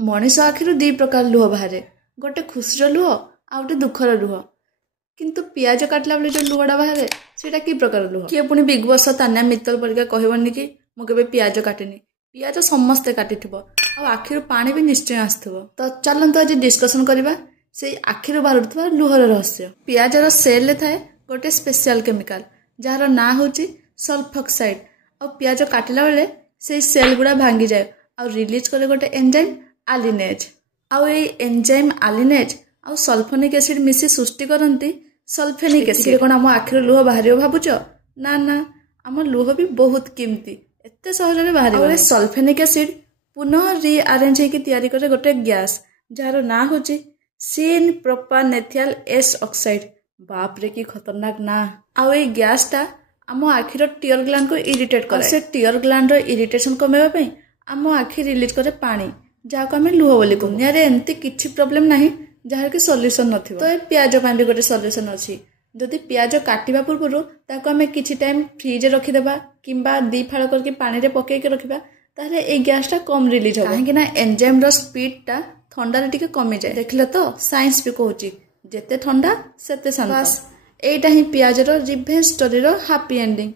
मनीष आखिर दी प्रकार लुह बाहर गोटे खुशीर लुह आ गए दुखर लुह किंतु पियाज काटला बेले जो लुहटा बाहर सेटा कि प्रकार लुह किए पुणी बिग बॉस तान्या मित्तल परिका कहबनी कि मुझे पियाज काटिनी पियाज समस्ते काटी आखिर पानी भी निश्चय आसो। तो चलते आज डिस्कसन करवा से आखिर बाहर लुहर रहस्य। पियाजर सेल थाए गोटे स्पेशल केमिकल जार ना हूँ सल्फॉक्साइड और पियाज काटिला बेले से सेल गुड़ा भांगी जाए और रिलीज करे गोटे एंजाइम आलिनेज आउ एंजाइम आलिनेज आउ सल्फोनिक एसिड मिसी सृष्टि करती सल्फेनिक एसिड। कौन आम आखिर लुह बाहर भावुच ना ना आम लुह भी बहुत कीमती एत सहज बाहर। सल्फेनिक एसिड पुनः रिअरेंज होकर तैयारी करे गोटे गैस जार ना हूँ सिन प्रोपानेथियल एस ऑक्साइड। बाप रे की खतरनाक ना। आउ ये गैस टा आम आखिर टीयर ग्लैंड को इरिटेट करे से टीयर ग्लैंड इरिटेशन कमेवा आम आखि रिलीज करे पानी जहाँ आम लुह बोली दुनिया रे एमती किछि प्रॉब्लम नहीं जहाँ कि सॉल्यूशन नथिबो। तो ये पियाज ପାଇଁ भी गोटे सॉल्यूशन अछि। जदि पियाज काटिबा पूर्व ताको आम किछि टाइम फ्रिज रखिदेबा किंबा दी फाड़ करके पानी रे पकेइके रखिबा ताहले ए गैस टा कम रिलीज हो काहे कि ना एंजाइम रो स्पीड टा ठंडा रे टिके कमी जाए। देखले तो साइंस भी कहूची जेते ठंडा सेते शांत। बस एटा ही पियाज रो रिवेंज स्टोरी रो हैप्पी एंडिंग।